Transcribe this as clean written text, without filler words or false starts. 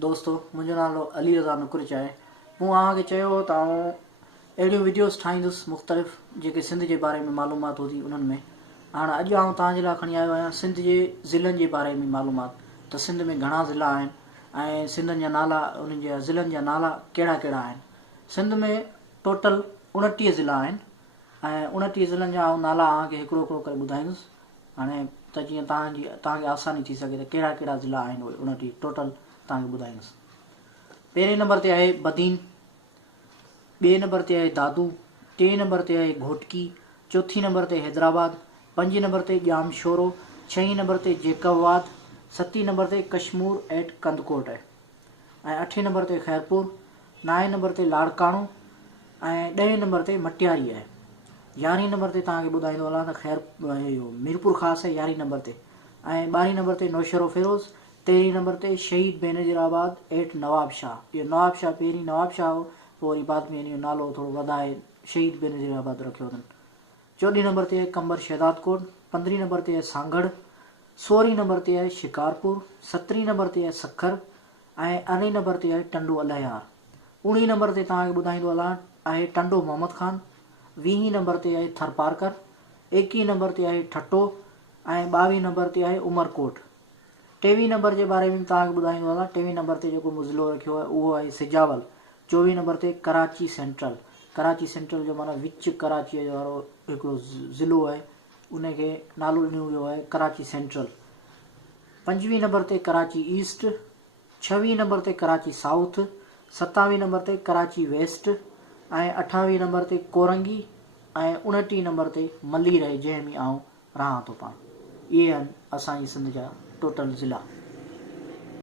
दोस्तों, मुझो नालो अली रज़ा नुकुरिच है। मूं तव्हांखे चयो हो त अहिड़ियूं वीडियोस ठाहींदुसि मुख़्तलिफ़ जेके सिंध जे बारे में मालूमात हुंदी उन्हनि में। हाणे अॼु आउं तव्हांजे लाइ खणी आयो आहियां सिंध जे ज़िलनि जे बारे में मालूमात। त सिंध में घणा ज़िला आहिनि ऐं सिंधनि जा नाला, उन्हनि जे ज़िलनि जा नाला कहिड़ा कहिड़ा आहिनि। सिंध में टोटल 29 ज़िला आहिनि ऐं 29 ज़िलनि जा आउं नाला तव्हांखे हिकिड़ो हिकिड़ो करे ॿुधाईंदुसि। हाणे त जीअं तव्हांखे आसानी थी सघे त कहिड़ा कहिड़ा ज़िला आहिनि उहे 29 टोटल तव्हांखे ॿुधाईंदुसि। पहिरें नंबर ते आहे बदीन, ॿिए नंबर ते आहे दादू, टे नंबर ते आहे घोटकी, चौथी नंबर ते हैदराबाद, 5 नंबर ते जामशोरो, 6 नंबर ते जेकबवाद, 7 नंबर ते कश्मीर एट कंदकोट आहे ऐं 8 नंबर ते खैरपुर, 9 नंबर ते लाड़काणो ऐं 10 नंबर ते मटियारी आहे। 11 नंबर ते तव्हांखे ॿुधाईंदो हलां त मीरपुर ख़ासि आहे 11 नंबर ते ऐं 12 नंबर ते नौशरो फिरोज़, 13 नंबर ते शहीद बेनज़ीराबाद एट नवाब शाह। इहो नवाब शाह पहिरीं नवाब शाह हो, पोइ वरी बाद में इनजो नालो थोरो वधाए शहीद बेनज़ीराबाद रखियो अथनि। 14 नंबर ते आहे कंबर शहदादकोट, 15 नंबर ते आहे सांगड़, 16 नंबर ते आहे शिकारपुर, 17 नंबर ते आहे सखर ऐं 18 नंबर ते आहे टंडो अलियार। 19 नंबर ते तव्हांखे ॿुधाईंदो हलां आहे टंडो मोहम्मद ख़ान, 20 नंबर ते आहे थरपारकर, 21 नंबर ते आहे ठट्टो ऐं 22 नंबर ते आहे उमरकोट। 23 नंबर जे बारे में तव्हांखे ॿुधाईंदो हलां। 23 नंबर ते जेको ज़िलो रखियो आहे उहो आहे सिजावल। 24 नंबर ते कराची सेंट्रल। कराची सेंट्रल जो माना विच कराचीअ वारो हिकिड़ो ज़िलो आहे, उनखे नालो ॾिनो वियो आहे कराची सेंट्रल। 25 नंबर ते कराची ईस्ट, 26 नंबर ते कराची साउथ, 27 नंबर ते कराची वेस्ट ऐं 28 नंबर ते कोरंगी ऐं 29 नंबर ते मलीर आहे जंहिं में आउं रहां थो पाण। इहे आहिनि असांजी सिंध जा टोटल ज़िला।